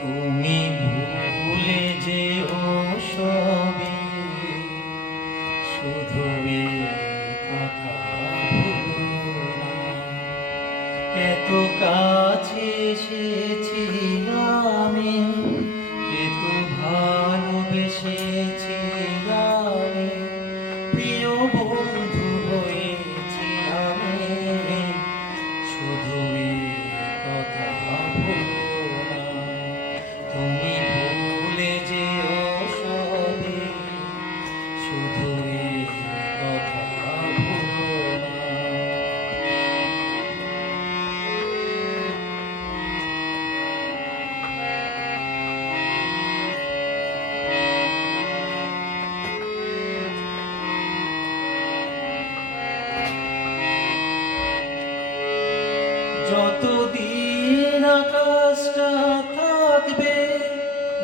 তুমি ভুলে যেও সবই, শুধু এই কথা ভুলো না। এত কাছে এসেছি আমি, এত ভালোবেসেছি আমি, প্রিয় বন্ধু হয়েছি আমি, শুধু এই কথা ভুলো না। তুমি ভুলে যেও সবই, শুধু এই কথা ভুলো না। যতদিন আকাশটা থাকবে,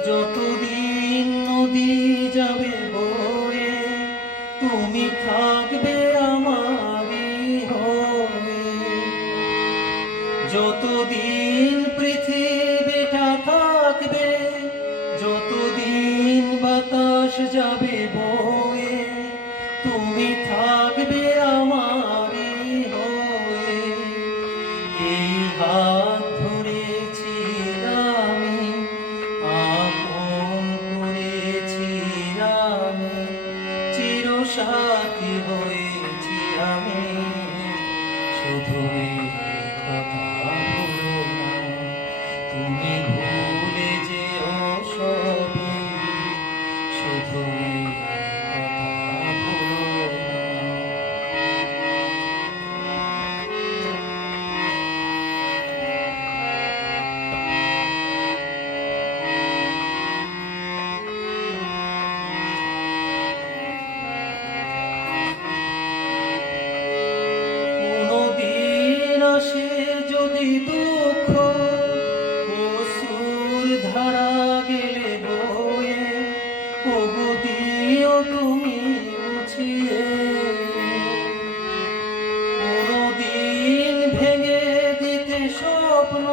যতদিন নদী যাবে বয়ে, তুমি থাকবে আমারই হয়ে। যতদিন পৃথিবীটা থাকবে, যতদিন বাতাস যাবে বয়ে, তুমি থাকবে আমারই হয়ে। এই হাত ধরেছি আমি, আপন করেছি আমি, চিরসাথী হয়েছি আমি, শুধু এই কথা ভুলো না। তুমি ভুলে যেও সবই, শুধু এই কথা ভুলো না। আসে যদি দুঃখ, অশ্রুর ধারা গেলে বয়ে, ওগো দিও তুমি মুছিয়ে। কোনদিন ভেঙে দিতে স্বপ্ন,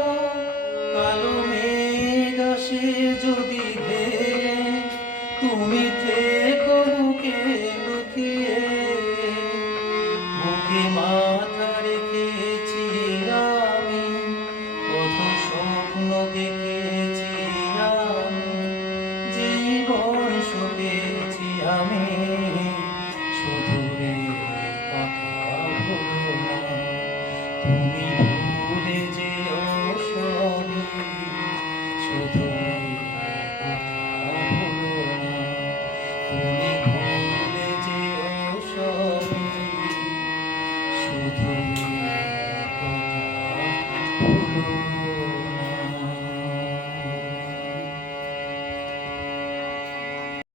কালো মেঘ আসে যদি ধেয়ে, তুমি থেকো বুকে লুকিয়ে। বুকে মাথা রেখেছি আমি, কত স্বপ্ন দেখেছি আমি, জীবন সপেছি আমি, শুধু এই কথা ভুলো না। তুমি ভুলে যেও সবই, শুধু এই কথা ভুলো না। তুমি ভুলে যেও সবই, শুধু